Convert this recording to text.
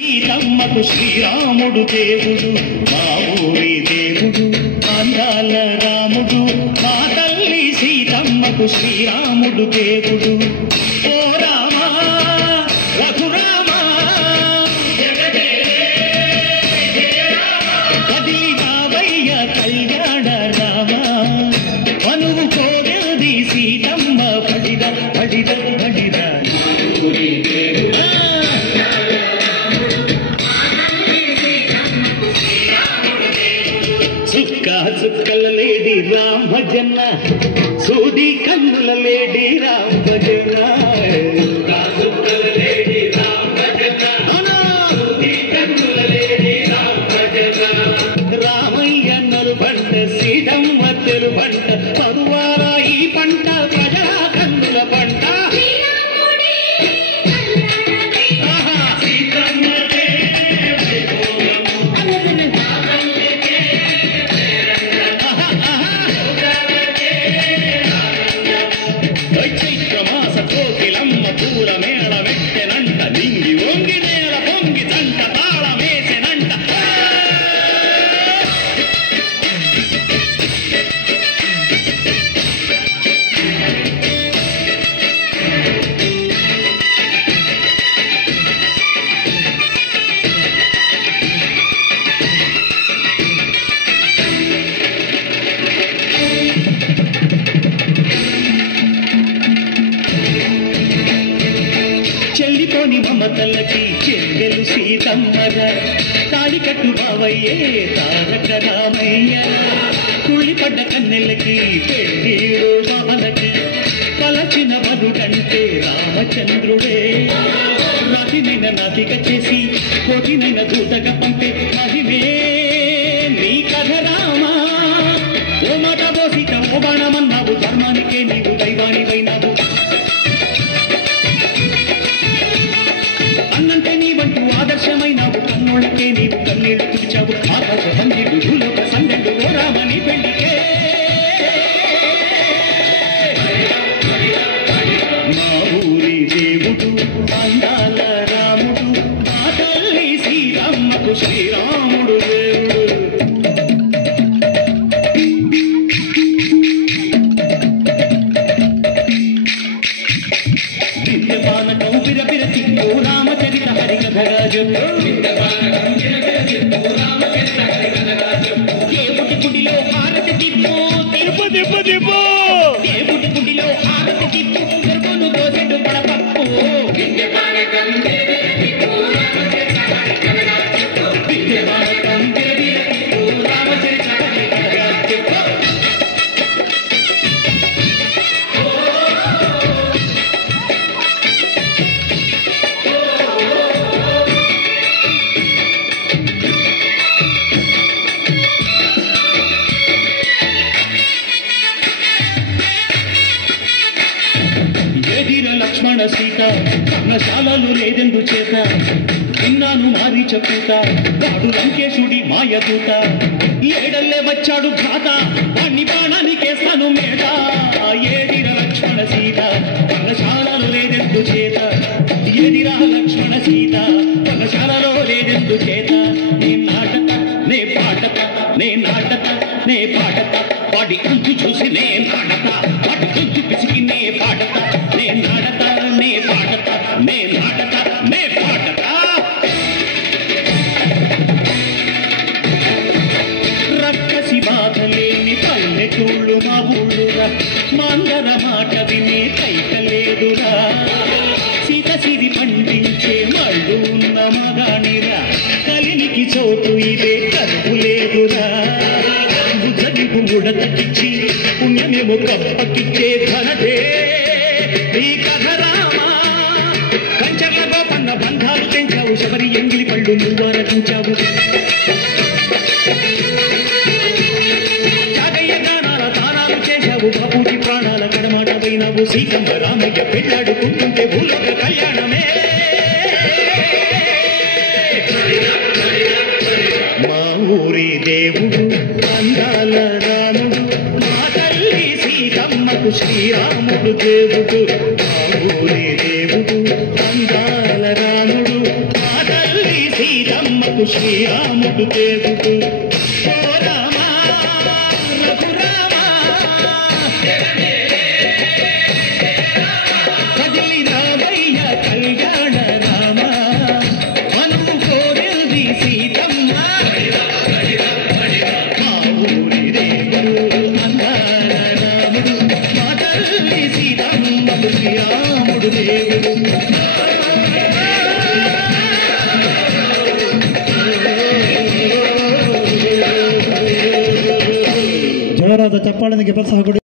సీతమ్మకు శ్రీరాముడు దేవుడు, మా ఊరి దేవుడు, అందాల రాముడు. మా తల్లి సీతమ్మకు శ్రీరాముడు దేవుడు. ఓ రామా రఘురామా కదిలి రావయ్య కళ్యాణ రామా, మనువు కోగది సీతమ్మ పడిద పడిద పడిద. చుక్కల లేడి రామజన్న, సూది కన్నుల లేడి రామజన్న. రామయ్య నలు పంట సీతమ్మ తెలు పంట, పదువార ఈ పంట ప్రజల కన్నుల పంట. చైత్రమాస కోకిలమ్మ పూల మేళ వెట్టెనంట, నింగి వంగి నేల పొంగి తంట తాళమేసెనంట. చెల్లిపోని మమతలకి చెల్లెలు సీతమ్మర, తాళి కట్టు బావయ్యే తారక రామయ్య. కుళ్ళిపడ్డ కన్నెలకి పెళ్ళిడు బాలకి, పలచిన వరుడంటే రామచంద్రుడే. రాతినైన నాతిక చేసి కోటినైన దూతగా పంపే మహిమే నీ కథ రామా. ఓ మాట బోసిట ఓ బాణమన్నావు, ధర్మానికే నీవు దైవానివైనావు. అన్నంటే నీవంటూ ఆదర్శమైనావు, కన్నోళ్ళకే నీవు కన్నీళ్లు తుడిచావు. ఆకాశ సంధిడు భూలోక సంధిడు ఓ రామని పెళ్లికే. మా ఊరి దేవుడు, అందాల రాముడు, మా తల్లి సీతమ్మకు శ్రీరాముడు దేవుడు. విద్యపానకం బిరబిర తిప్పు రామచరిత హరికథగా చెప్పు. దేవుడి గుడిలో హారతి తిప్పు, తిరుపతి తిప్పు. దేవుడి గుడిలో హారతి తిప్పు, గర్భను దోసెడు పడపప్పు. విద్యపానకం బిరబిర తిప్పు రామచరిత హరికథగా చెప్పు. లక్ష్మణ సీత కర్ణశాలలు లేదెందు చేత, విన్నాను మారి చెప్పుత వాడు లంకేశుడి మాయదూత. ఏడల్లే వచ్చాడు ఘాత, వాణ్ణి బాణానికేస్తాను మేట. ఏదిరా లక్ష్మణ సీత కర్ణశాలలో లేదెందు చేత, ఏదిరా లక్ష్మణ సీత కర్ణశాలలో లేదెందు చేత. నే నాటక నే పాటక, నే నాటక నే పాటక, వాడి అంచు చూసి నే నాటక, వాడి గొంతు పిసికి నే పాటక. నే నాటక నే పాటక, నే నాటక నే పాటక. రక్కసి బాధలేని పల్లెటూళ్ళు మా ఊళ్ళురా, మాందర మాట వినే కైకలేదురా. సీత సిరి పండించే మళ్ళు ఉన్న మగానిరా, కలినికి చోటు ఇదే కరుపు లేదురా. బుద్ధదిపు ముడతకిచ్చి పుణ్యమేమో కప్పకిచ్చే ధనదే ఈ కథ రామా. కంచర్ల గోపన్న బంధాలు పెంచావు, శబరి ఎంగిలి పళ్ళు నువ్వు రచించావు. చాగయ్య గానాల తానాలు చేశావు, బాబూజీ ప్రాణాల కడమాట పోయినావు. సీతమ్మ రామయ్య పెళ్ళాడుకుంటుంటే భూలోక కళ్యాణమే. మా ఊరి దేవుడు, అందాల రాముడు, మా తల్లి సీతమ్మకు శ్రీరాముడు దేవుడు. మా ఊరి దేవుడు, అందాల రాముడు, మా తల్లి సీతమ్మకు శ్రీరాముడు దేవుడు ఓ రామా రఘురామా కదిలి రావయ్య కళ్యాణ రామ మనము కోరింది సీతమ్మ మా ఊరి దేవుడు అందాల రాముడు మా తల్లి సీతమ్మకు శ్రీరాముడు దేవుడు జయరాజ చెప్పాలని గెప్ప సాగుడు